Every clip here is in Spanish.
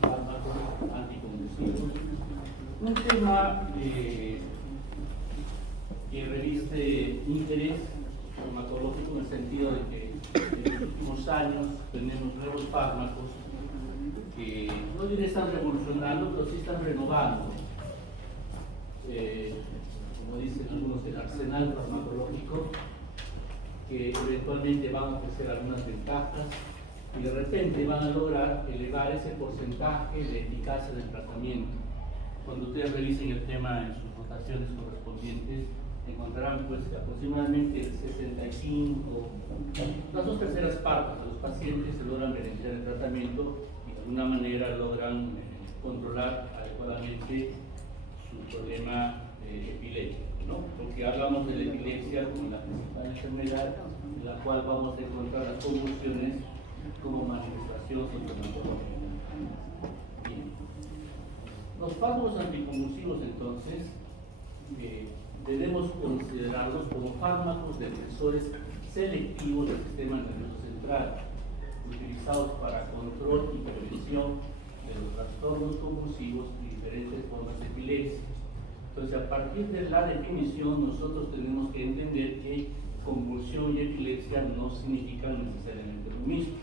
fármacos anticonvulsivos. Un tema que reviste interés farmacológico en el sentido de que en los últimos años tenemos nuevos fármacos que no diré están revolucionando, pero sí están renovando, como dicen algunos, el arsenal farmacológico, que eventualmente van a ofrecer algunas ventajas y de repente van a lograr elevar ese porcentaje de eficacia del tratamiento. Cuando ustedes revisen el tema en sus votaciones correspondientes, encontrarán pues que aproximadamente el 65, las 2/3 partes de los pacientes se logran beneficiar del tratamiento y de alguna manera logran controlar adecuadamente su problema epiléptico, ¿no? Porque hablamos de la epilepsia como la principal enfermedad en la cual vamos a encontrar las convulsiones como manifestación sintomatológica. Bien. Los fármacos anticonvulsivos, entonces, debemos considerarlos como fármacos depresores selectivos del sistema nervioso central, utilizados para control y prevención de los trastornos convulsivos y diferentes formas de epilepsia. Entonces, a partir de la definición, nosotros tenemos que entender que convulsión y epilepsia no significan necesariamente lo mismo,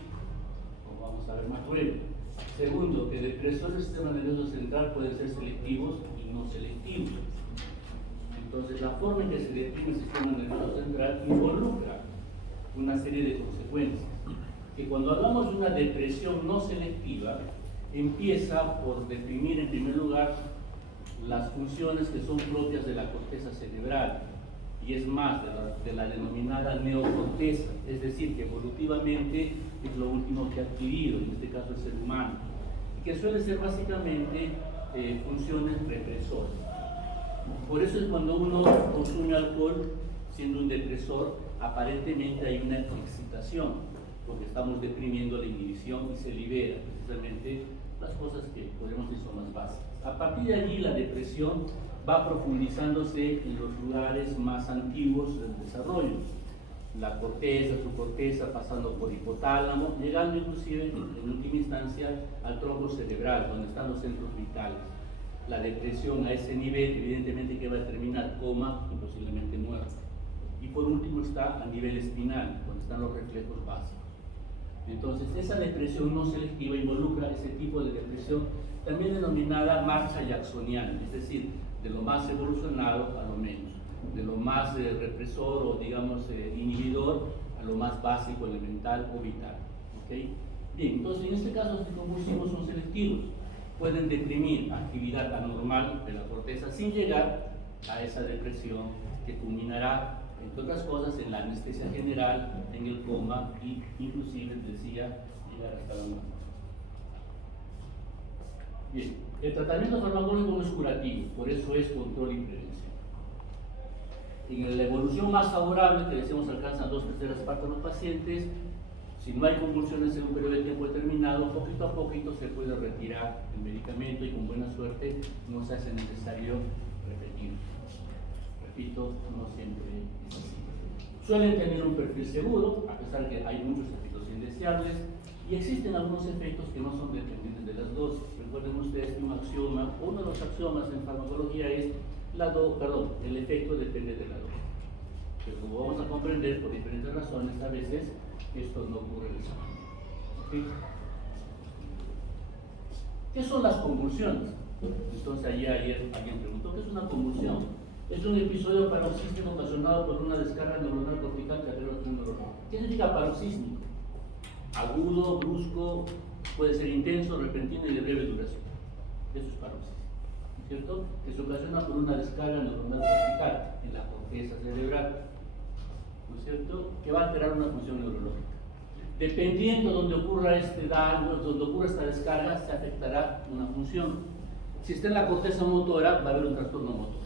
como vamos a ver más luego. Segundo, que depresores del sistema nervioso central pueden ser selectivos y no selectivos. Entonces, la forma en que se define el sistema nervioso central involucra una serie de consecuencias. Que cuando hablamos de una depresión no selectiva, empieza por deprimir en primer lugar las funciones que son propias de la corteza cerebral, y es más, de la denominada neocorteza, es decir, que evolutivamente es lo último que ha adquirido, en este caso el ser humano, y que suele ser básicamente funciones represoras. Por eso es cuando uno consume alcohol, siendo un depresor, aparentemente hay una excitación, porque estamos deprimiendo la inhibición y se libera precisamente las cosas que podemos decir son más básicas. A partir de allí la depresión va profundizándose en los lugares más antiguos del desarrollo, la corteza, subcorteza, pasando por hipotálamo, llegando inclusive en última instancia al tronco cerebral, donde están los centros vitales. La depresión a ese nivel evidentemente que va a terminar coma y posiblemente muerte. Y por último está a nivel espinal, donde están los reflejos básicos. Entonces, esa depresión no selectiva involucra ese tipo de depresión, también denominada marcha jacksoniana, es decir, de lo más evolucionado a lo menos, de lo más represor o digamos inhibidor a lo más básico, elemental o vital. ¿Okay? Bien, entonces en este caso los anticonvulsivos son selectivos, pueden deprimir actividad anormal de la corteza sin llegar a esa depresión que culminará, entre otras cosas, en la anestesia general, en el coma y inclusive, decía, llegar hasta la muerte. Bien, el tratamiento farmacológico no es curativo, por eso es control y prevención. En la evolución más favorable, que decíamos alcanzan 2/3 partes de los pacientes, si no hay convulsiones en un periodo de tiempo determinado, poquito a poquito se puede retirar el medicamento y con buena suerte no se hace necesario repetir. Repito, no siempre es así. Suelen tener un perfil seguro, a pesar que hay muchos efectos indeseables, y existen algunos efectos que no son dependientes de las dosis. Recuerden ustedes que un axioma, uno de los axiomas en farmacología es el efecto depende de la dosis. Pero como vamos a comprender por diferentes razones, a veces esto no ocurre de esa manera. ¿Sí? ¿Qué son las convulsiones? Entonces ayer alguien preguntó, ¿qué es una convulsión? Es un episodio paroxístico ocasionado por una descarga neuronal cortical que altera el ritmo neuronal. ¿Qué significa paroxísmico? Agudo, brusco, puede ser intenso, repentino y de breve duración. Eso es paroxismo, ¿cierto? Que se ocasiona por una descarga neuronal cortical en la corteza cerebral, ¿no es cierto? Que va a alterar una función neurológica. Dependiendo de donde ocurra donde ocurra esta descarga, se afectará una función. Si está en la corteza motora, va a haber un trastorno motor.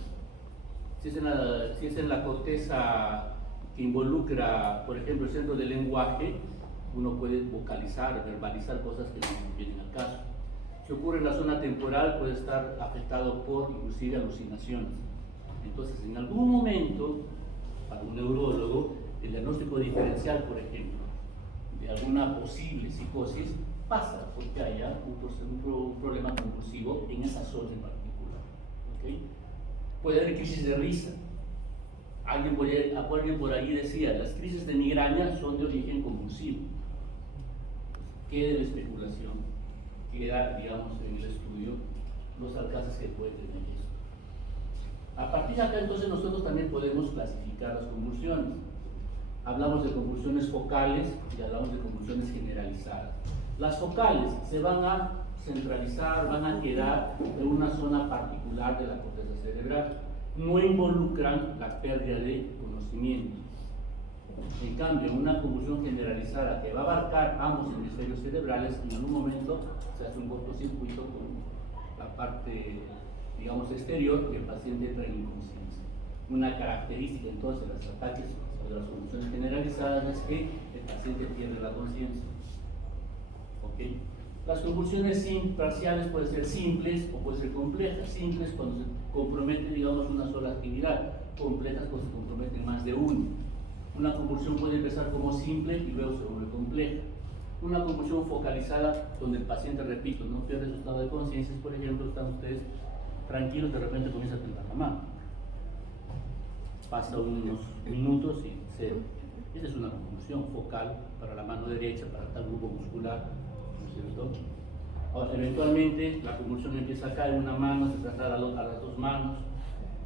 Si es en la corteza que involucra, por ejemplo, el centro del lenguaje, uno puede vocalizar, verbalizar cosas que no vienen al caso. Si ocurre en la zona temporal, puede estar afectado por inclusive alucinaciones. Entonces, en algún momento, para un neurólogo, el diagnóstico diferencial, por ejemplo, de alguna posible psicosis, pasa porque haya un problema convulsivo en esa zona en particular. ¿Okay? Puede haber crisis de risa. Alguien por ahí decía, las crisis de migraña son de origen convulsivo. Queda la especulación, queda, digamos, en el estudio los alcances que puede tener esto. A partir de acá, entonces, nosotros también podemos clasificar las convulsiones. Hablamos de convulsiones focales y hablamos de convulsiones generalizadas. Las focales se van a centralizar, van a quedar en una zona particular de la corteza cerebral. No involucran la pérdida de conocimiento. En cambio, una convulsión generalizada que va a abarcar ambos hemisferios cerebrales, en algún momento se hace un cortocircuito con la parte, digamos, exterior y el paciente entra en inconsciencia. Una característica entonces de los ataques de las convulsiones generalizadas es que el paciente pierde la conciencia. ¿Okay? Las convulsiones parciales pueden ser simples o pueden ser complejas. Simples cuando se compromete, digamos, una sola actividad. Complejas cuando se comprometen más de uno. Una convulsión puede empezar como simple y luego se vuelve compleja. Una convulsión focalizada donde el paciente, repito, no pierde su estado de conciencia, por ejemplo, están ustedes tranquilos, de repente comienza a temblar la mano. Pasa unos minutos y esa es una convulsión focal para la mano derecha, para tal grupo muscular, ¿no es cierto? Ahora, eventualmente la convulsión empieza acá en una mano, se traslada a las dos manos,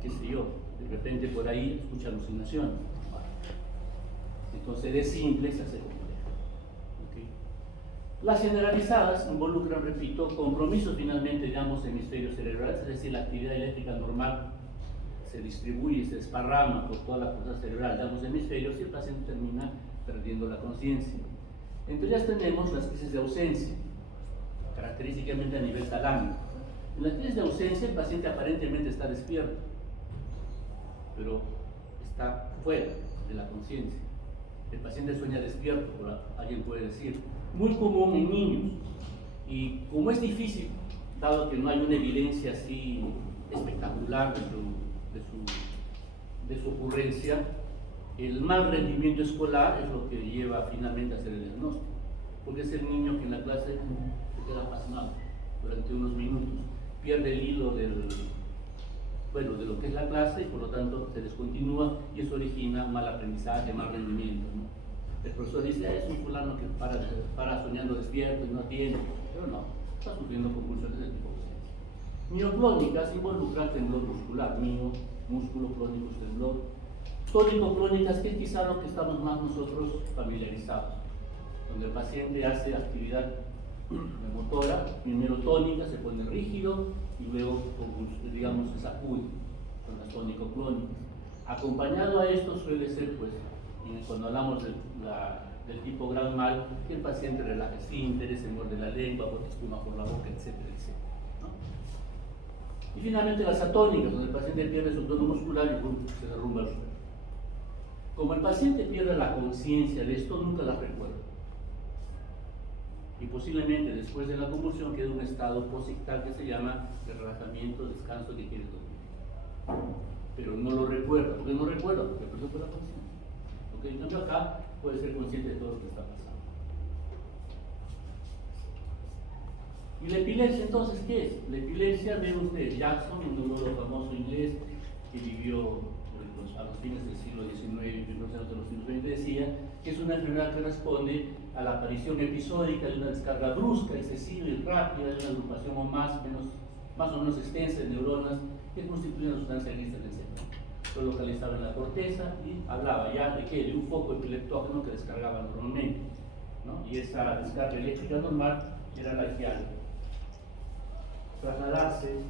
qué sé yo, de repente por ahí escucha alucinación. Entonces de simple se hace compleja. ¿Okay? Las generalizadas involucran, repito, compromisos finalmente de ambos hemisferios cerebrales, es decir, la actividad eléctrica normal se distribuye, se desparrama por toda la corteza cerebral de ambos hemisferios y el paciente termina perdiendo la conciencia. Entre ellas tenemos las crisis de ausencia, característicamente a nivel talámico. En las crisis de ausencia el paciente aparentemente está despierto, pero está fuera de la conciencia. El paciente sueña despierto, alguien puede decir. Muy común en niños. Y como es difícil, dado que no hay una evidencia así espectacular de su ocurrencia, el mal rendimiento escolar es lo que lleva finalmente a hacer el diagnóstico. Porque es el niño que en la clase se queda pasmado durante unos minutos, pierde el hilo de lo que es la clase y por lo tanto se descontinúa y eso origina un mal aprendizaje, mal rendimiento, ¿no? El profesor dice, es un fulano que para soñando despierto y no atiende, pero no, está sufriendo convulsiones de tipo ausencia. Mioclónicas involucran temblor muscular, músculo clónico, temblor. Tónico-clónicas, que es quizá lo que estamos más nosotros familiarizados, donde el paciente hace actividad motora, primero tónica, se pone rígido y luego, digamos, se sacude con las tónico-clónicas. Acompañado a esto suele ser, pues, cuando hablamos del tipo gran mal, que el paciente relaja esfínteres, se muerde la lengua, bota espuma por la boca, etcétera, etcétera, ¿no? Y finalmente las atónicas, donde el paciente pierde su tono muscular y se derrumba el suelo. Como el paciente pierde la conciencia de esto, nunca la recuerda. Y posiblemente después de la convulsión queda un estado posictal que se llama de relajamiento, descanso, que quiere dormir. Pero no lo recuerda. ¿Por qué no recuerda? Porque perdió la conciencia. ¿Okay? En cambio acá puede ser consciente de todo lo que está pasando. ¿Y la epilepsia entonces qué es? La epilepsia, ve usted, Jackson, un neurólogo famoso inglés que vivió a los fines del siglo XIX y primeros años de los siglos XX, decía que es una enfermedad que responde a la aparición episódica de una descarga brusca, excesiva y rápida de una agrupación más o menos extensa de neuronas que constituyen una sustancia gris en el cerebro. Fue localizado en la corteza y hablaba ya de que de un foco epileptógeno que descargaba normalmente, ¿no? Y esa descarga eléctrica normal era la que al trasladarse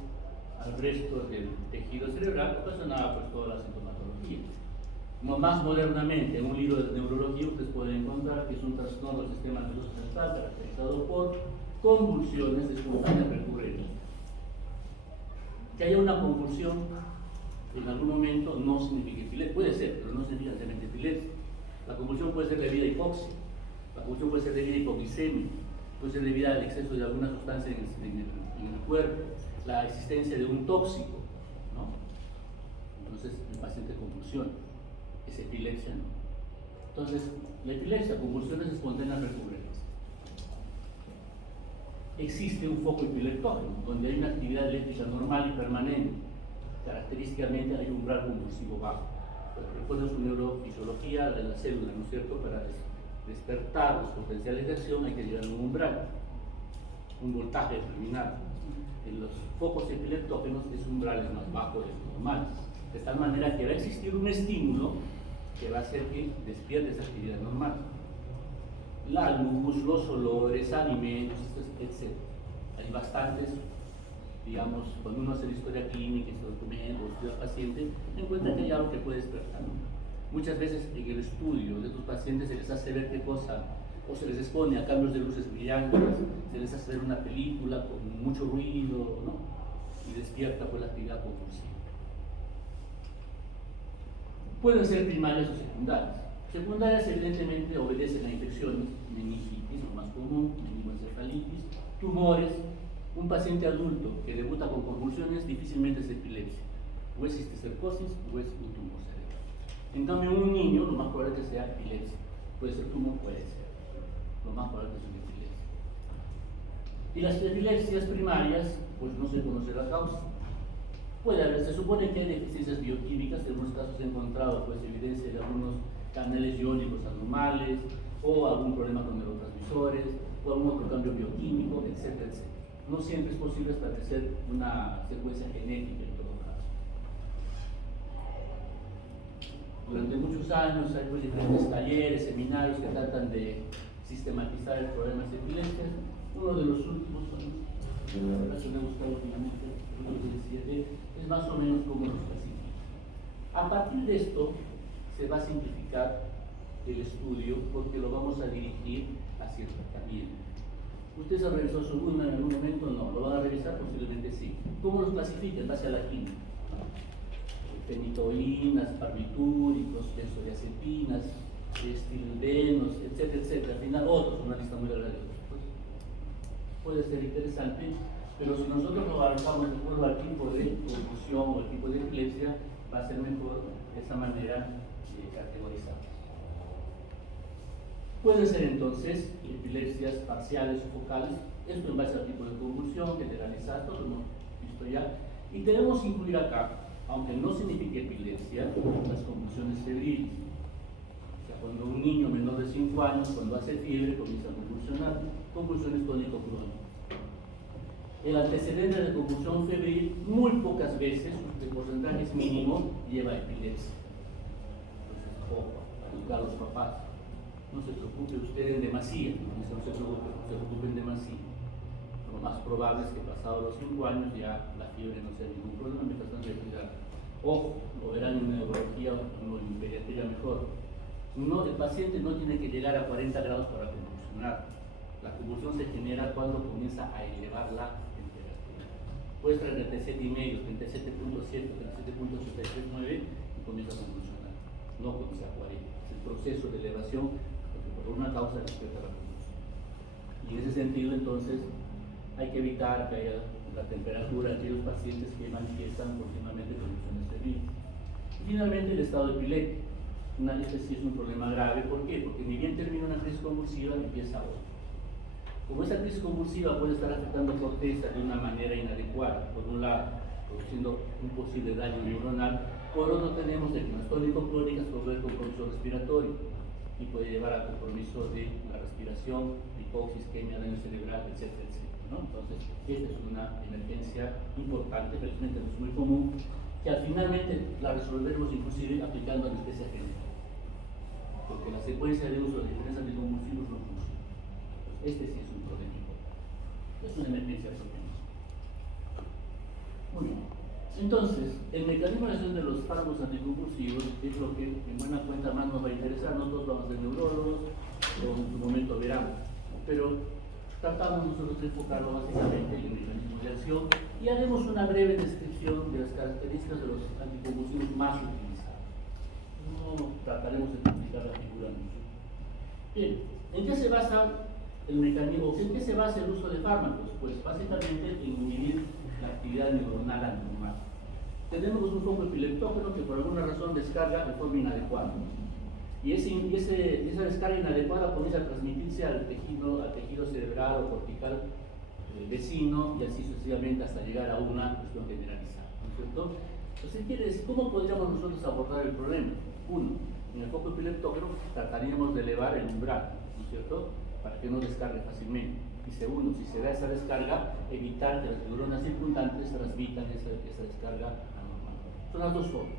al resto del tejido cerebral ocasionaba pues toda la sintomatología. Más modernamente, en un libro de neurología ustedes pueden encontrar que es un trastorno del sistema nervioso central caracterizado por convulsiones espontáneas recurrentes. Que haya una convulsión en algún momento no significa epilepsia, puede ser, pero no significa necesariamente epilepsia. La convulsión puede ser debida a hipoxia, la convulsión puede ser debida a hipoglicemia, puede ser debida al exceso de alguna sustancia en el cuerpo, la existencia de un tóxico, ¿no? Entonces el paciente convulsiona, es epilepsia, ¿no? Entonces, la epilepsia, convulsiones espontáneas recurrentes. existe un foco epileptógeno, donde hay una actividad eléctrica normal y permanente. Característicamente hay un umbral convulsivo bajo. Pero recuerden su neurofisiología de la célula, ¿no es cierto? Para despertar los potenciales de acción hay que llegar a un umbral, un voltaje determinado. En los focos epileptógenos ese umbral es más bajo de lo normal, de tal manera que va a existir un estímulo que va a hacer que despierte esa actividad normal. La luz, los olores, alimentos, etc. Hay bastantes, digamos, cuando uno hace la historia clínica, se documenta o estudia al paciente, encuentra que hay algo que puede despertar, ¿no? Muchas veces en el estudio de estos pacientes se les hace ver qué cosa, o se les expone a cambios de luces brillantes, se les hace ver una película con mucho ruido, ¿no? Y despierta pues la actividad convulsiva. Pueden ser primarias o secundarias. Secundarias evidentemente obedecen a infecciones, meningitis, lo más común, meningoencefalitis, tumores. Un paciente adulto que debuta con convulsiones difícilmente es epilepsia, o es cisticercosis o es un tumor cerebral. En cambio, un niño lo más probable es que sea epilepsia, puede ser tumor, puede ser, lo más probable es que sea epilepsia. Y las epilepsias primarias, pues no se conoce la causa. Puede haber, se supone que hay deficiencias bioquímicas, en algunos casos se ha encontrado pues evidencia de algunos canales iónicos anormales, o algún problema con neurotransmisores, o algún otro cambio bioquímico, etcétera, etcétera. No siempre es posible establecer una secuencia genética en todo caso. Durante muchos años hay pues diferentes talleres, seminarios que tratan de sistematizar el problema de epilepsias. Uno de los últimos, que me he buscado últimamente, el 2017, es más o menos cómo los clasifica. A partir de esto se va a simplificar el estudio porque lo vamos a dirigir hacia el tratamiento. ¿Ustedes han revisado su en algún momento? No. ¿Lo van a revisar? Posiblemente sí. ¿Cómo los clasifican? En base a la química. Fenitoínas, barbitúricos, benzodiazepinas, estilbenos, etcétera, etcétera. Al final otros, una lista muy larga de otros. Pues, puede ser interesante, pero si nosotros lo avanzamos de acuerdo al tipo de confusión o el tipo de epilepsia, va a ser mejor de esa manera categorizar. Pueden ser entonces epilepsias parciales o focales, esto en base al tipo de convulsión, generalizada, todo lo hemos visto ya. Y debemos incluir acá, aunque no signifique epilepsia, las convulsiones febriles. O sea, cuando un niño menor de 5 años, cuando hace fiebre, comienza a convulsionar, convulsiones tónico-crónicas. El antecedente de convulsión febril, muy pocas veces, el porcentaje es mínimo, lleva a epilepsia. Entonces, ojo, a los papás. No se preocupe usted en demasía, no se preocupe en demasía. Lo más probable es que pasados los 5 años ya la fiebre no sea ningún problema, mientras tanto hay que cuidar. Ojo, lo verán en neurología o en pediatría mejor. No, el paciente no tiene que llegar a 40 grados para convulsionar. La convulsión se genera cuando comienza a elevar la temperatura. Puede estar en 37,5, 37,7, 37,839 y comienza a convulsionar. No comienza a 40. Es el proceso de elevación por una causa respecto a la convulsión. Y en ese sentido, entonces, hay que evitar que haya la temperatura de aquellos pacientes que manifiestan continuamente convulsiones febriles. Y finalmente, el estado epiléptico. Este sí es un problema grave. ¿Por qué? Porque ni bien termina una crisis convulsiva, empieza otra. Como esa crisis convulsiva puede estar afectando corteza de una manera inadecuada, por un lado, produciendo un posible daño neuronal, por otro tenemos enfermedades tónico-crónicas con compromiso respiratorio y puede llevar a compromiso de la respiración, hipoxia, isquemia, daño cerebral, etcétera, etcétera, ¿no? Entonces, esta es una emergencia importante, felizmente no es muy común, que al finalmente la resolvemos inclusive aplicando anestesia génica, porque la secuencia de uso de diferentes anticonvulsivos no funciona. Este sí es un problema importante, es una emergencia propiamente. Muy bien. Entonces, el mecanismo de acción de los fármacos anticonvulsivos es lo que en buena cuenta más nos va a interesar. No todos vamos a ser neurólogos, o en su momento verán, pero tratamos nosotros de enfocarlo básicamente en el mecanismo de acción y haremos una breve descripción de las características de los anticonvulsivos más utilizados. No trataremos de explicar la figura mucho. Bien, ¿en qué se basa el mecanismo? ¿En qué se basa el uso de fármacos? Pues básicamente en inhibir la actividad neuronal anormal. Tenemos un foco epileptógeno que por alguna razón descarga de forma inadecuada. Y esa descarga inadecuada comienza a transmitirse al tejido cerebral o cortical del vecino y así sucesivamente hasta llegar a una cuestión generalizada, ¿no es cierto? Entonces, quiere decir, ¿cómo podríamos nosotros abordar el problema? Uno, en el foco epileptógeno trataríamos de elevar el umbral, ¿no es cierto?, para que no descargue fácilmente. Y segundo, si se da esa descarga, evitar que las neuronas circundantes transmitan esa descarga anormal. Son las dos formas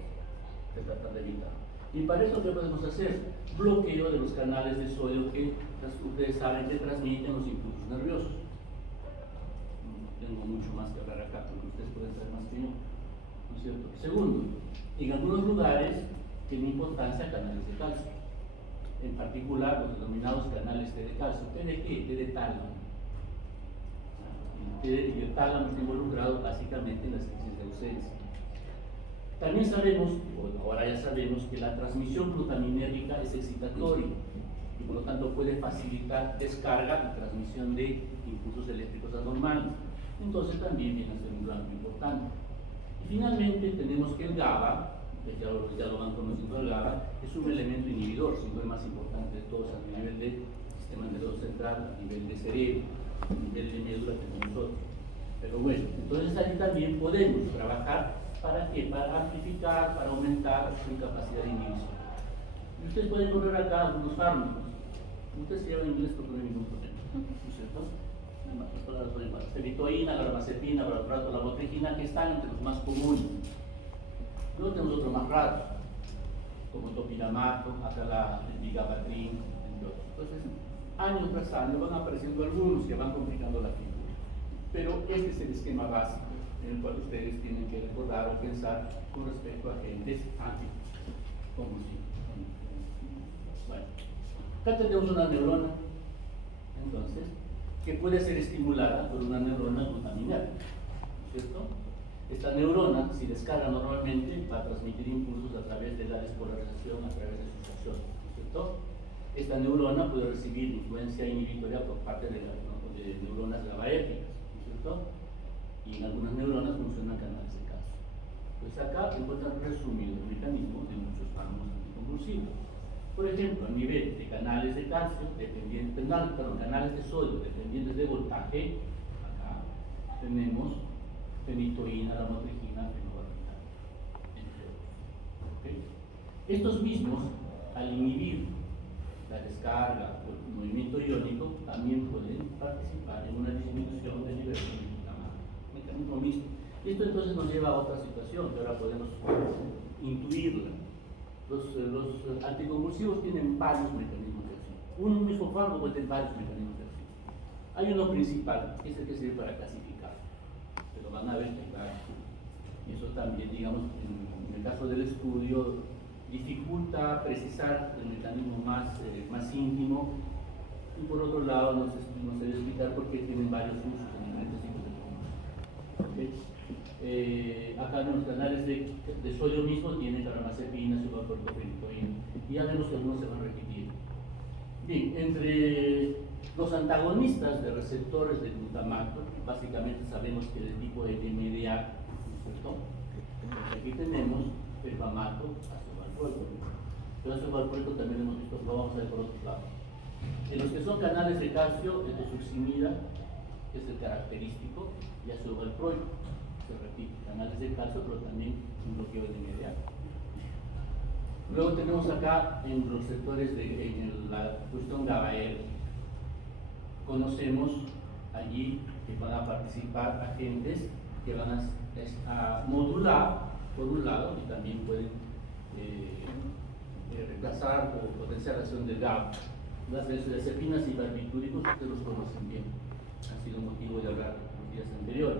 de tratar de evitar. Y para eso, ¿qué podemos hacer? Bloqueo de los canales de sodio que ustedes saben que transmiten los impulsos nerviosos. No tengo mucho más que hablar acá, porque ustedes pueden saber más que yo, ¿no es cierto? Segundo, en algunos lugares tiene importancia canales de calcio, en particular los denominados canales T de calcio. ¿T de qué? T de tálamo. Y el tálamo está involucrado básicamente en las crisis de ausencia. También sabemos, o ahora ya sabemos, que la transmisión glutaminérgica es excitatoria y por lo tanto puede facilitar descarga y transmisión de impulsos eléctricos anormales. Entonces también viene a ser un blanco importante. Y finalmente tenemos que el GABA, que ya lo van conociendo, el GABA es un elemento inhibidor, siendo el más importante de todos a nivel del sistema nervioso central, a nivel de cerebro, a nivel de médula que nosotros. Pero bueno, entonces ahí también podemos trabajar. ¿Para qué? Para amplificar, para aumentar su capacidad de inhibición. Y ustedes pueden poner acá algunos fármacos. Ustedes se llaman inglés porque no hay ningún problema, ¿no es cierto? Las palabras son iguales. Ferritoína, la carbamazepina, valproato, la motrigina, que están entre los más comunes. Luego tenemos otros más raros, como topinamato, acá el vigabatrin, entre otros. Entonces, año tras año van apareciendo algunos que van complicando la figura. Pero este es el esquema básico en el cual ustedes tienen que recordar o pensar con respecto a agentes anticonvulsivos. Bueno, acá tenemos una neurona, entonces, que puede ser estimulada por una neurona glutaminérgica, ¿cierto? Esta neurona, si descarga normalmente, va a transmitir impulsos a través de la despolarización, a través de sus acciones, ¿cierto? Esta neurona puede recibir influencia inhibitoria por parte de neuronas GABAérgicas, ¿cierto? Y en algunas neuronas funcionan canales de calcio. Pues acá encuentran resumido el mecanismo de muchos fármacos anticonvulsivos. Por ejemplo, a nivel de canales de calcio, canales de sodio dependientes de voltaje, acá tenemos fenitoína, la motrigina, fenobarbital, entre otros. ¿Okay? Estos mismos, al inhibir la descarga o el movimiento iónico, también pueden participar en una disminución del nivel de mecanismo mixto. Y esto entonces nos lleva a otra situación que ahora podemos intuirla. Los anticonvulsivos tienen varios mecanismos de acción. Un mismo fármaco puede tener varios mecanismos de acción. Hay uno principal, que es el que sirve para clasificar, pero van a ver que y eso también, digamos, en el caso del estudio, dificulta precisar el mecanismo más íntimo, y por otro lado nos debe explicar por qué tienen varios usos en diferentes tipos de convulsiones. Okay. Acá en los canales de sodio mismo tienen carbamazepina, subacorticoferritoína, y ya vemos que algunos se van repitiendo. Bien, entre los antagonistas de receptores de glutamato, básicamente sabemos que el tipo de NMDA, ¿cierto? Aquí tenemos el famato, ácido valproico. El ácido valproico también hemos visto, lo vamos a ver por otro lado. En los que son canales de calcio, el tosuximida es el característico, y ácido valproico, se repite, canales de calcio, pero también un bloqueo de NMDA. Luego tenemos acá en los sectores en la cuestión GABAérgica. Conocemos allí que van a participar agentes que van a modular, por un lado, y también pueden reemplazar o potenciar la acción del GABA. Las benzodiazepinas y barbitúricos, ustedes los conocen bien, han sido motivo de hablar en los días anteriores.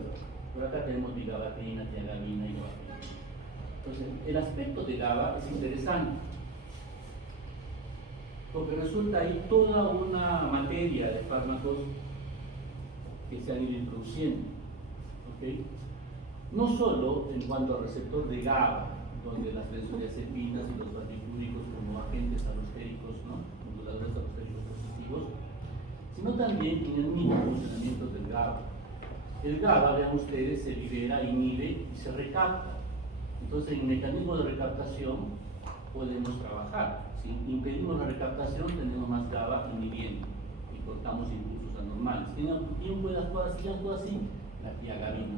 Por acá tenemos vigabatrina, tiagabina y novalgina. Entonces, el aspecto de GABA es interesante, porque resulta ahí toda una materia de fármacos que se han ido introduciendo. ¿Okay? No solo en cuanto al receptor de GABA, donde las benzodiazepinas y los barbitúricos como agentes alostéricos, ¿no? Moduladores alostéricos positivos, sino también en el mismo funcionamiento del GABA. El GABA, vean ustedes, se libera, inhibe y se recapta. Entonces, en el mecanismo de recaptación podemos trabajar. Si impedimos la recaptación, tenemos más GABA inhibiendo. Y reportamos impulsos anormales. ¿Quién puede actuar así? ¿Actúa así? La tiagabina.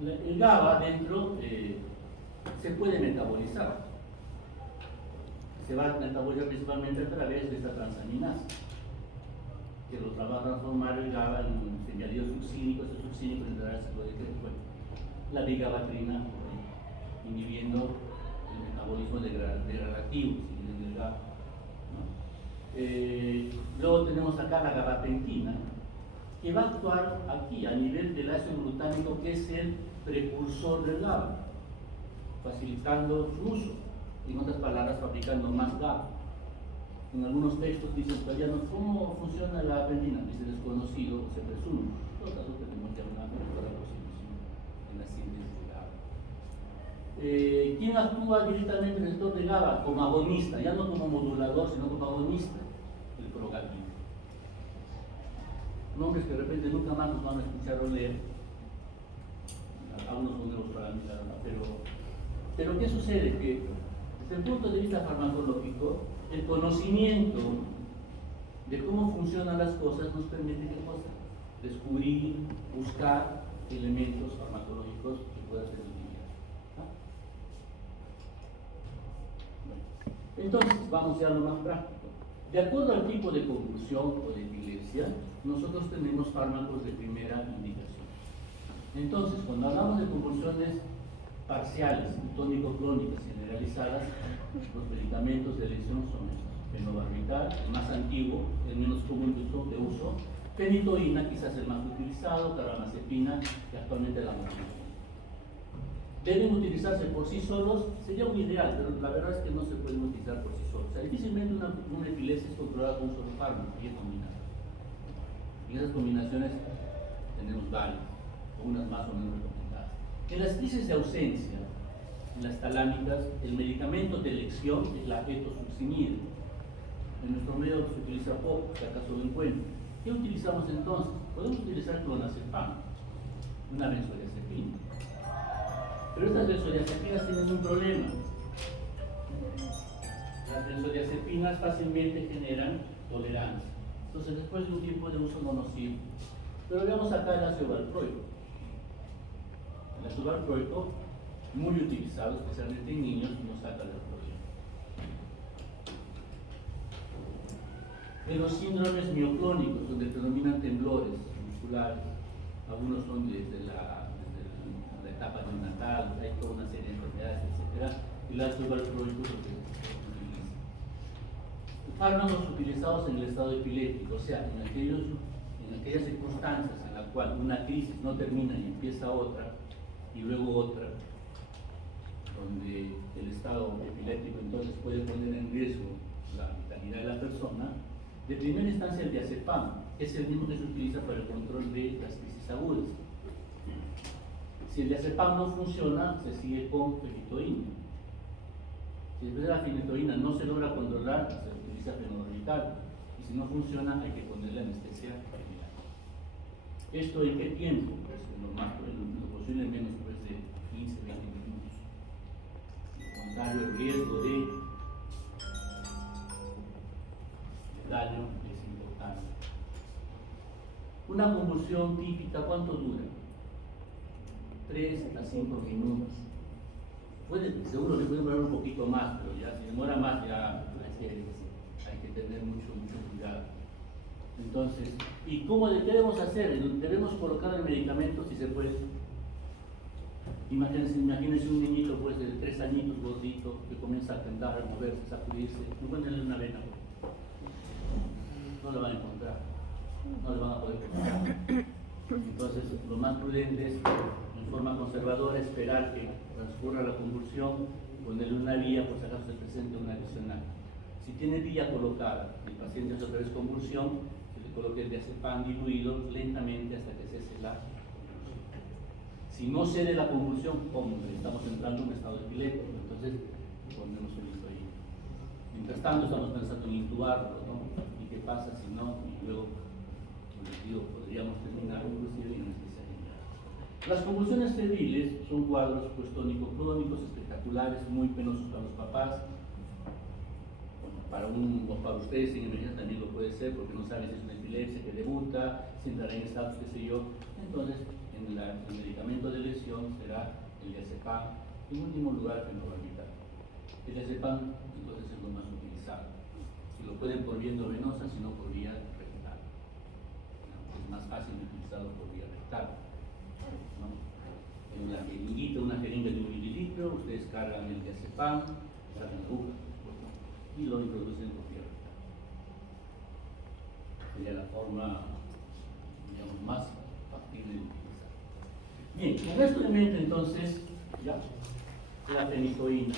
¿No? El GABA dentro se puede metabolizar. Se va a metabolizar principalmente a través de esta transaminasa, que lo va a transformar el GABA en un semiácido succínico. Ese succínico entrará al ciclo de Krebs. La bigabatrina, inhibiendo el metabolismo degradativo del GABA. ¿No? Luego tenemos acá la gabapentina, que va a actuar aquí a nivel del ácido glutámico, que es el precursor del GABA, facilitando su uso. En otras palabras, fabricando más GABA. En algunos textos dicen todavía no, ¿cómo funciona la gabapentina? Dice desconocido, se presume. En todo caso tenemos ya una mejor aproximación en la síntesis de GABA. ¿Quién actúa directamente en el sector de GABA? Como agonista, ya no como modulador, sino como agonista, el progalina. Nombres que de repente nunca más nos van a escuchar o leer. Algunos son nuevos para mí, pero ¿qué sucede? Que desde el punto de vista farmacológico, el conocimiento de cómo funcionan las cosas nos permite ¿qué cosa? Descubrir, buscar elementos farmacológicos que puedan ser utilizados. ¿No? Entonces, vamos ya a lo más práctico. De acuerdo al tipo de convulsión o de epilepsia, nosotros tenemos fármacos de primera indicación. Entonces, cuando hablamos de convulsiones parciales, tónico-clónicas generalizadas, los medicamentos de elección son estos: fenobarbital, el más antiguo, el menos común de uso, fenitoína, quizás el más utilizado, carbamazepina, que actualmente la más utilizada. Deben utilizarse por sí solos, sería un ideal, pero la verdad es que no se pueden utilizar por sí solos. O sea, difícilmente una epilepsia es controlada con un solo fármaco y es combinada. Y esas combinaciones tenemos varias, unas más o menos recomendadas. En las crisis de ausencia, en las talámicas, el medicamento de elección es la etosuximida. En nuestro medio se utiliza poco, si acaso lo encuentro. ¿Qué utilizamos entonces? Podemos utilizar clonazepam, una benzodiazepina. Pero estas benzodiazepinas tienen un problema. Las benzodiazepinas fácilmente generan tolerancia. Entonces, después de un tiempo de uso no nos sirve. Pero veamos acá el ácido valproico. El ácido valproico, muy utilizado, especialmente en niños, nos saca del problema. En los síndromes mioclónicos, donde predominan temblores musculares, algunos son desde la etapa neonatal, hay toda una serie de enfermedades, etc. El ácido valproico es lo que se utiliza. Fármacos utilizados en el estado epiléptico, o sea, en aquellas circunstancias en las cuales una crisis no termina y empieza otra, y luego otra, donde el estado epiléptico entonces puede poner en riesgo la vitalidad de la persona. De primera instancia, el diazepam, que es el mismo que se utiliza para el control de las crisis agudas. Si el diazepam no funciona, se sigue con fenitoína. Si después de la fenitoína no se logra controlar, se utiliza fenobarbital. Y si no funciona, hay que ponerle anestesia general. ¿Esto en qué tiempo? Pues lo posible menos pues, de 15, 20 minutos. Al contrario, el riesgo de daño es importante. Una convulsión típica, ¿cuánto dura? 3 a 5 minutos. Seguro que puede durar un poquito más, pero ya si demora más ya hay que tener mucho cuidado. Entonces, ¿y qué debemos hacer? Debemos colocar el medicamento si se puede. Imagínense un niñito pues, de 3 añitos gordito que comienza a temblar, a moverse, a sacudirse. Encuéntrenle una vena. No lo van a encontrar, no lo van a poder encontrar. Entonces, lo más prudente es, en forma conservadora, esperar que transcurra la convulsión, ponerle una vía por si acaso se presente una adicional. Si tiene vía colocada y el paciente hace otra vez convulsión, se le coloque el diazepam diluido lentamente hasta que cese la convulsión. Si no cede la convulsión, estamos entrando en un estado epiléptico, entonces ponemos el ahí. Mientras tanto, estamos pensando en intubarlo, ¿no? ¿Qué pasa si no? Y luego, como les digo, podríamos terminar inclusive en anestesia general. Las convulsiones febriles son cuadros pues, tónico-clónicos espectaculares, muy penosos para los papás. Bueno, o para ustedes en emergencia también lo puede ser, porque no saben si es una epilepsia que debuta, si entrará en estatus, qué sé yo. Entonces, el medicamento de lesión será el diazepam, en último lugar fenobarbital. El diazepam entonces es lo más utilizado. Si lo pueden por vía endovenosa, si no por vía rectal. Es más fácil de utilizarlo por vía rectal, ¿no? En la jeringuita, una jeringa de 1 mililitro, ustedes cargan el diazepam, sacan la aguja y lo introducen por vía rectal. Sería la forma, digamos, más factible de utilizar. Bien, con esto en mente entonces, ya, la fenitoína,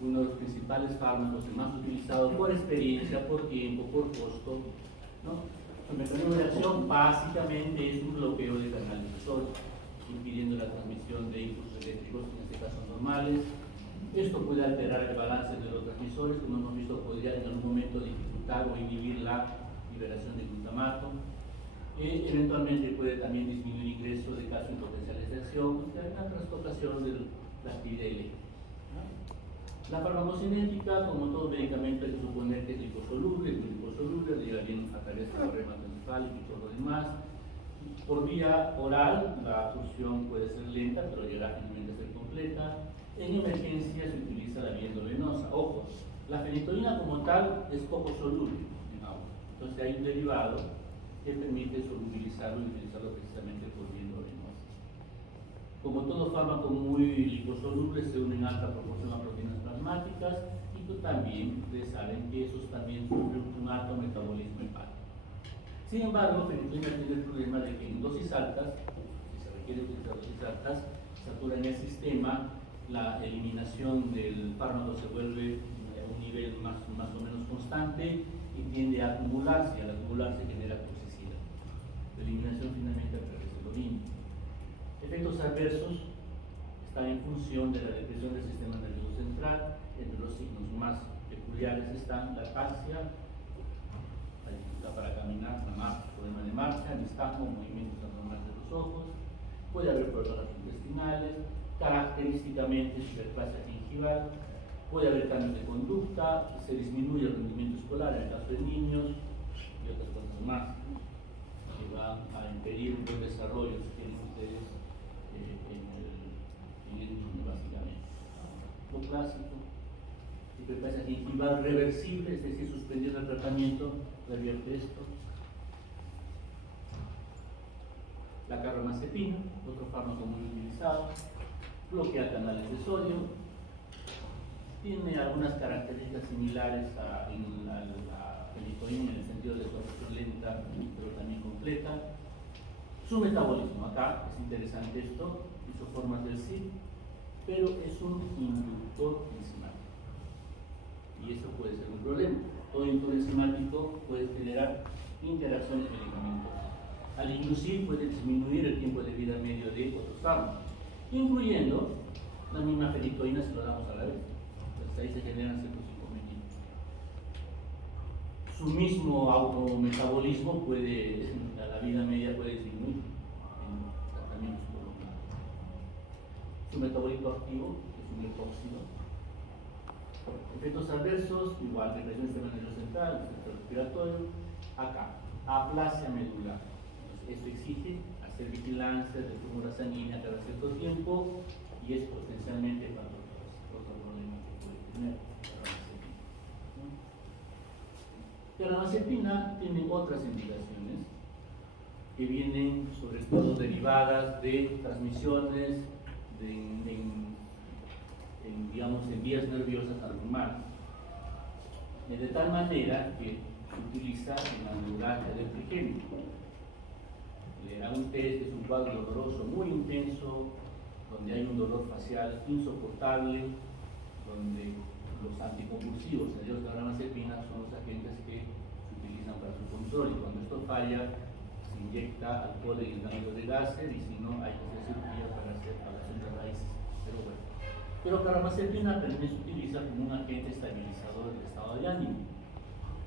uno de los principales fármacos más utilizados por experiencia, por tiempo, por costo, ¿no? Su mecanismo de acción básicamente es un bloqueo de canales de sodio, impidiendo la transmisión de impulsos eléctricos, en este caso normales. Esto puede alterar el balance de los transmisores, como hemos visto, podría en algún momento dificultar o inhibir la liberación de glutamato. Eventualmente puede también disminuir el ingreso de calcio en potenciales de acción, una trastocación de la actividad eléctrica. La farmacocinética, como todo medicamento, hay que suponer que es liposoluble, llega bien a través de la barrera principal y todo lo demás. Por vía oral, la absorción puede ser lenta, pero llegará finalmente a ser completa. En emergencia se utiliza la vía endovenosa. Ojo, la fenitoína como tal es poco soluble en agua. Entonces hay un derivado que permite solubilizarlo y utilizarlo precisamente por vía endovenosa. Como todo fármaco muy liposoluble, se une en alta proporción a proteínas plasmáticas y también ustedes saben que esos también sufren un alto metabolismo hepático. Sin embargo, fenitoína tiene el problema de que en dosis altas, si se requiere utilizar dosis altas, satura en el sistema, la eliminación del fármaco se vuelve a un nivel más o menos constante y tiende a acumularse, y al acumularse genera toxicidad. La eliminación finalmente a través del orina. Efectos adversos están en función de la depresión del sistema nervioso central. Entre los signos más peculiares están la ataxia, la dificultad para caminar, problema de marcha, nistagmo, movimientos anormales de los ojos. Puede haber problemas intestinales, característicamente hiperplasia gingival. Puede haber cambios de conducta, se disminuye el rendimiento escolar en el caso de niños y otras cosas más que van a impedir un buen desarrollo, si quieren ustedes, en el niño, básicamente. Lo clásico, hiperplasia gingival reversible, es decir, suspendiendo el tratamiento, revierte esto. La carbamazepina, otro fármaco muy utilizado, bloquea canales de sodio, tiene algunas características similares a la fenitoína en el sentido de absorción lenta, pero también completa. Su metabolismo, acá es interesante esto, isoformas del CYP, pero es un inductor enzimático. Y eso puede ser un problema. Todo inductor enzimático puede generar interacciones medicamentosas. Al inducir puede disminuir el tiempo de vida medio de otros fármacos, incluyendo la misma fenitoína si lo damos a la vez. Entonces ahí se generan ciertos inconvenientes. Su mismo autometabolismo puede, la vida media puede disminuir en tratamientos prolongados. Su metabolismo activo es un hipóxido. Efectos adversos, igual depresión del sistema nervioso central, el centro respiratorio. Acá, aplasia medular. Entonces, esto exige hacer vigilancia de fórmula sanguínea cada cierto tiempo y es potencialmente patológico, otro problema que puede tener la carbamazepina. Tiene otras indicaciones que vienen sobre todo derivadas de transmisiones digamos, en vías nerviosas anormales, de tal manera que se utiliza en la neuralgia del trigémino. Le da un test, es un cuadro doloroso muy intenso, donde hay un dolor facial insoportable, donde los anticonvulsivos, la carbamazepina, son los agentes que se utilizan para su control, y cuando esto falla, se inyecta alcohol en el ganglio de Gasser, y si no, hay que hacer cirugía para hacer ablación de raíces. Pero carbamazepina también se utiliza como un agente estabilizador del estado de ánimo,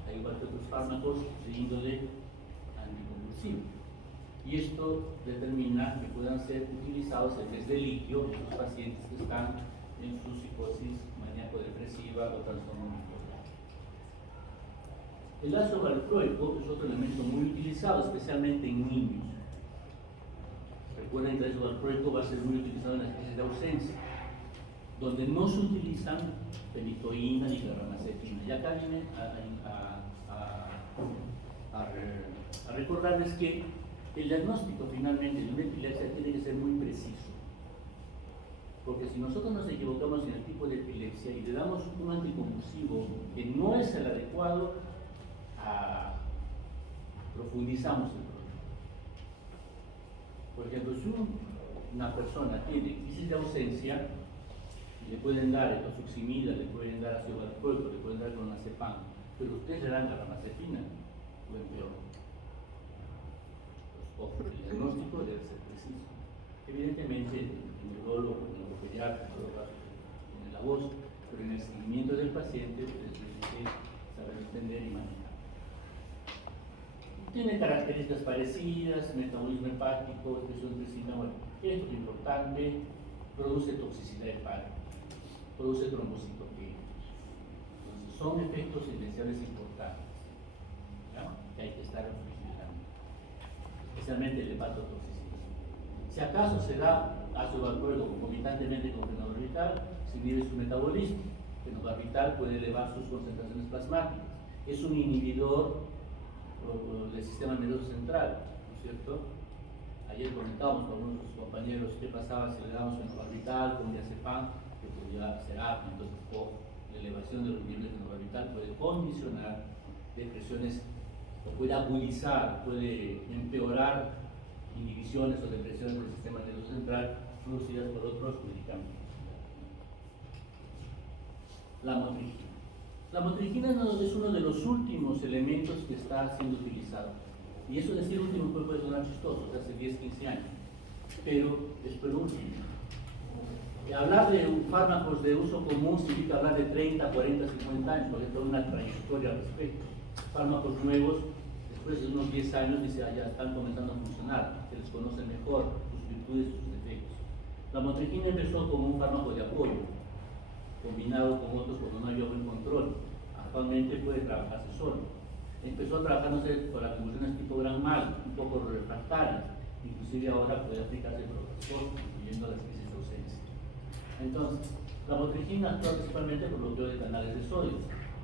al igual que otros fármacos de índole anticonvulsivo. Y esto determina que puedan ser utilizados en vez de litio en los pacientes que están en su psicosis maníaco-depresiva o trastorno bipolar. El ácido valproico es otro elemento muy utilizado, especialmente en niños. Recuerden que el ácido valproico va a ser muy utilizado en las crisis de ausencia, donde no se utilizan fenitoína ni carbamazepina. Y acá viene a recordarles que el diagnóstico finalmente de una epilepsia tiene que ser muy preciso. Porque si nosotros nos equivocamos en el tipo de epilepsia y le damos un anticonvulsivo que no es el adecuado, profundizamos el problema. Por ejemplo, si una persona tiene crisis de ausencia, le pueden dar etosuximida, le pueden dar ácido valproico, le pueden dar clonazepam, pero ustedes le dan carbamazepina, o empeor. Pues, el diagnóstico debe ser preciso. Evidentemente, el neurólogo, el neuropediatra, tiene la voz, pero en el seguimiento del paciente es difícil saber entender y manejar. Tiene características parecidas, metabolismo hepático, expresión tricina. Bueno, esto es importante, produce toxicidad hepática, produce trombocitopenia. Entonces, son efectos esenciales importantes, ¿no?, que hay que estar vigilando, especialmente el hepatotoxicidad. Si acaso se da ácido valproico concomitantemente con fenobarbital, se inhibe su metabolismo. Fenobarbital puede elevar sus concentraciones plasmáticas. Es un inhibidor del sistema nervioso central, ¿no es cierto? Ayer comentábamos con unos compañeros qué pasaba si le damos fenobarbital con diazepam, que podía ser apto. Entonces, la elevación de los niveles de fenobarbital puede condicionar depresiones, o puede agudizar, puede empeorar inhibiciones o depresiones del sistema nervioso central producidas por otros medicamentos. La motrigina. La motrigina es uno de los últimos elementos que está siendo utilizado. Y eso decir último puede sonar chistoso, hace 10, 15 años. Pero es penúltimo. Hablar de fármacos de uso común significa hablar de 30, 40, 50 años, porque hay toda una trayectoria al respecto. Fármacos nuevos, después de unos 10 años, ya están comenzando a funcionar, se les conoce mejor sus virtudes y sus defectos. La motrigina empezó como un fármaco de apoyo, combinado con otros cuando no había buen control. Actualmente puede trabajarse solo. Empezó trabajándose con las convulsiones tipo gran mal, un poco refractarias, inclusive ahora puede aplicarse por otras cosas, incluyendo las crisis de ausencia. Entonces, la motrigina actúa principalmente por bloqueo de canales de sodio,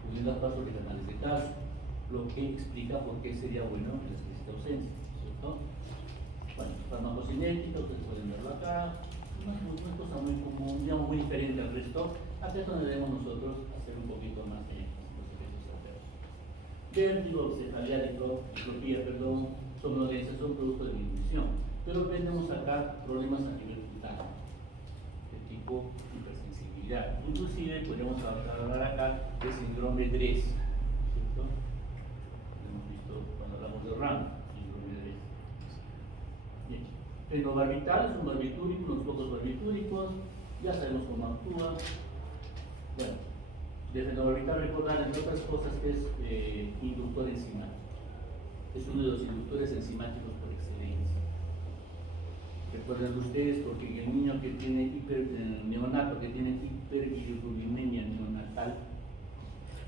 pudiendo actuar sobre canales de calcio, lo que explica por qué sería bueno en las crisis de ausencia, ¿cierto? Bueno, farmacocinéticos, ustedes pueden verlo acá, una cosa muy común, digamos muy diferente al resto. Acá es donde debemos nosotros hacer un poquito más de los efectos adversos. Vértigo, cefalea, diplopía, somnolencia, son productos de inhibición, pero tenemos acá problemas a nivel cutáneo, de tipo hipersensibilidad. Inclusive podríamos hablar acá de síndrome de Dres, ¿cierto? Hemos visto cuando hablamos de RAM, síndrome de Dres. Bien. Fenobarbital es un barbitúrico, unos pocos barbitúricos, ya sabemos cómo actúa. Bueno, de fenobarbital recordar, entre otras cosas, que es inductor enzimático. Es uno de los inductores enzimáticos por excelencia. Recuerden ustedes, porque en el niño que tiene neonato que tiene hiperbilirubinemia neonatal,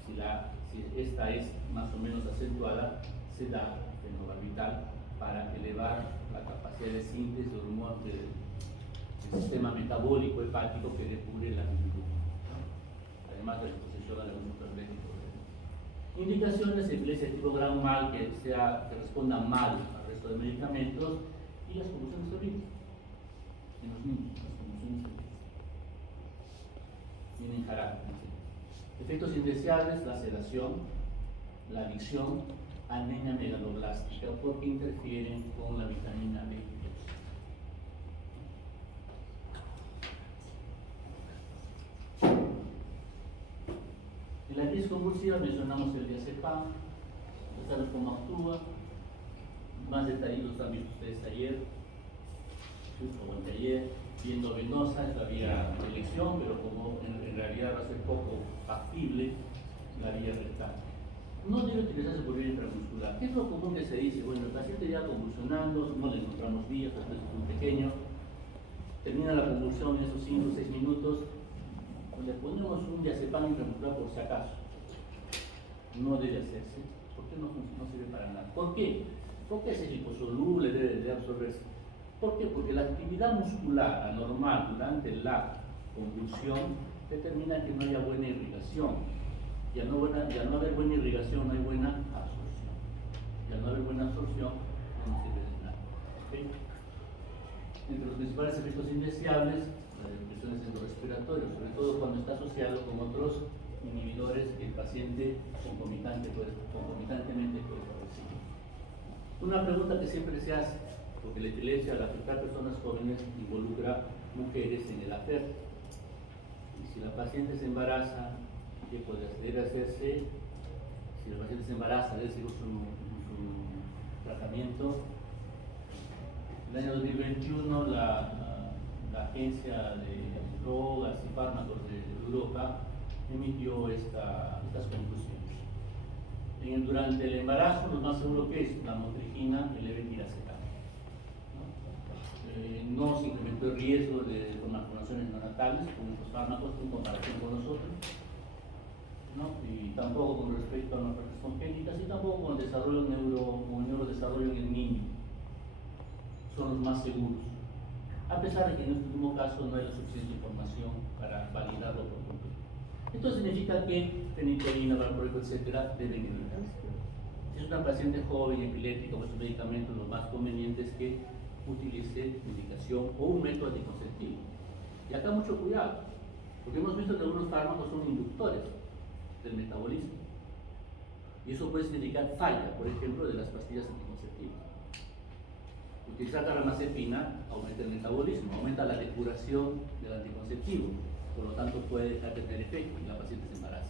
si esta es más o menos acentuada, se da fenobarbital para elevar la capacidad de síntesis de hormonas del sistema metabólico hepático que depure la bilirrubina, ¿no?, además de la exposición al abuso perlético. Indicaciones: epilepsia tipo gran mal que responda mal al resto de medicamentos, y las convulsiones febriles en los niños, las convulsiones febriles tienen carácter. Efectos indeseables: la sedación, la adicción, anemia megaloblástica, porque interfieren con la vitamina B. En la crisis convulsiva mencionamos el diazepam, ya saben cómo actúa, más detallitos han visto ustedes ayer, o anteayer. Viendo venosa es la vía de elección, pero como en realidad va a ser poco factible, la vía rectal. No debe utilizarse por vía intramuscular. ¿Qué es lo común que se dice? Bueno, el paciente ya convulsionando, no le encontramos vías, el peso es muy pequeño, termina la convulsión en esos 5 o 6 minutos, pues le ponemos un diazepam intramuscular por si acaso. No debe hacerse, porque qué no sirve para nada? ¿Por qué? ¿Por qué ese liposoluble debe absorberse? ¿Por qué? Porque la actividad muscular anormal durante la convulsión determina que no haya buena irrigación. Y al no haber buena irrigación, no hay buena absorción. Y al no haber buena absorción, no nos sirve de nada. ¿Okay? Entre los principales efectos indeseables, la depresión es endorrespiratorio, sobre todo cuando está asociado con otros inhibidores que el paciente concomitantemente puede padecer. Una pregunta que siempre se hace, porque la epilepsia al afectar a personas jóvenes involucra mujeres en el AFER. Y si la paciente se embaraza, ¿qué debe hacerse? Si la paciente se embaraza, debe seguir su tratamiento. En el año 2021, la Agencia de Drogas y Fármacos de Europa emitió estas conclusiones. Durante el embarazo, lo más seguro que es la motrigina, el levetiracetam. No se incrementó el riesgo de malformaciones neonatales con estos fármacos en comparación con los otros, ¿no? Y tampoco con respecto a malformaciones congénitas y tampoco con el neurodesarrollo en el niño. Son los más seguros, a pesar de que en este último caso no hay la suficiente información para validarlo por completo. Entonces significa que fenitoína, valproico, etcétera, deben evitarse. Si es una paciente joven, epiléptica o estos medicamentos, lo más conveniente es que utilice medicación o un método anticonceptivo. Y acá mucho cuidado, porque hemos visto que algunos fármacos son inductores del metabolismo. Y eso puede significar falla, por ejemplo, de las pastillas anticonceptivas. Utilizar carbamazepina aumenta el metabolismo, aumenta la depuración del anticonceptivo, por lo tanto puede dejar de tener efecto y la paciente se embaraza.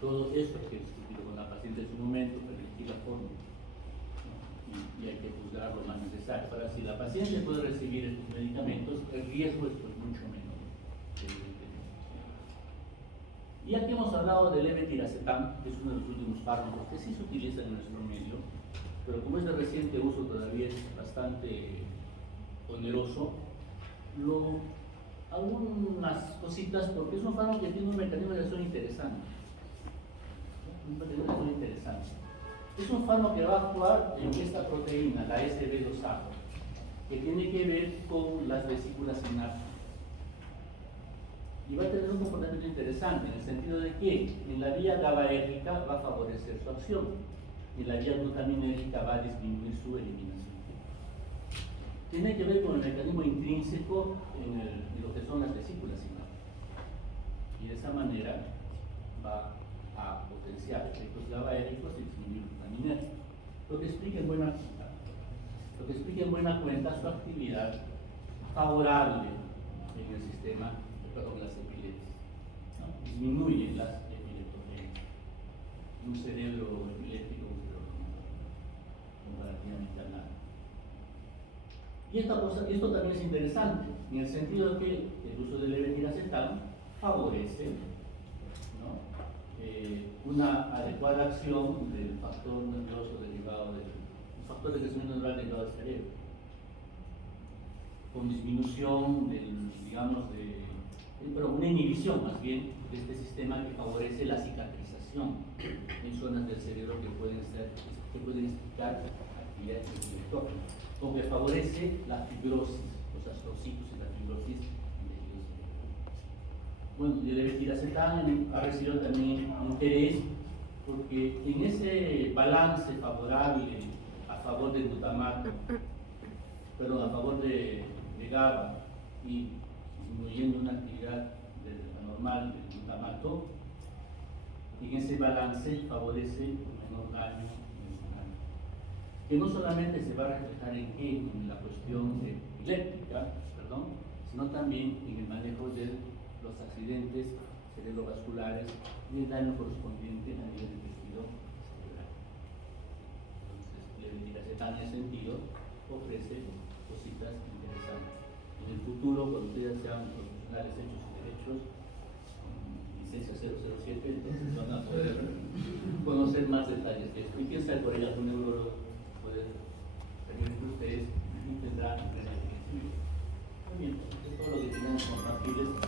Todo eso hay que discutirlo con la paciente en su momento, para elegir la fórmula, ¿no? Y hay que juzgar lo más necesario. Ahora, si la paciente puede recibir estos medicamentos, el riesgo es mucho menor. Y aquí hemos hablado del levetiracetam, que es uno de los últimos fármacos que sí se utiliza en nuestro medio, pero como es de reciente uso todavía es bastante oneroso, algunas cositas, porque es un fármaco que tiene un mecanismo de acción interesante. Es un fármaco que va a actuar en esta proteína, la SB2A, que tiene que ver con las vesículas sinárticas. Y va a tener un comportamiento interesante, en el sentido de que en la vía GABAérgica va a favorecer su acción, y la vía glutaminérgica va a disminuir su eliminación. Tiene que ver con el mecanismo intrínseco en lo que son las vesículas sinárticas. Y de esa manera va a potenciar efectos GABAérgicos y disminuir glutaminérgicos. Lo que explica en buena cuenta su actividad favorable en el sistema de las epilepsias, ¿no? Disminuye las epileptogenias. Un cerebro epiléptico, comparativamente a nada. Y esto también es interesante, en el sentido de que el uso del levetiracetam favorece, ¿no? Una adecuada acción del factor nervioso derivado del factor de crecimiento neural derivado del cerebro, con disminución pero una inhibición más bien de este sistema que favorece la cicatrización en zonas del cerebro que pueden explicar actividades intelectuales, o que favorece la fibrosis, los astrocitos y la fibrosis en tejido cerebral. Bueno, y el levetiracetam ha recibido también interés porque en ese balance favorable a favor del glutamato, a favor de GABA y disminuyendo una actividad anormal del glutamato, y en ese balance favorece un menor daño emocional, que no solamente se va a reflejar en la cuestión epiléptica, sino también en el manejo de los accidentes cerebrovasculares y el daño correspondiente a nivel del tejido cerebral. Entonces, el levetiracetam en ese sentido ofrece cositas interesantes. En el futuro, cuando ustedes sean profesionales hechos y derechos, licencia 007, entonces van a poder conocer más detalles de esto. Y quién sabe, por ahí algún neurólogo puede venir con ustedes y tendrá que recibir. Muy bien, es todo lo que tenemos que compartirles.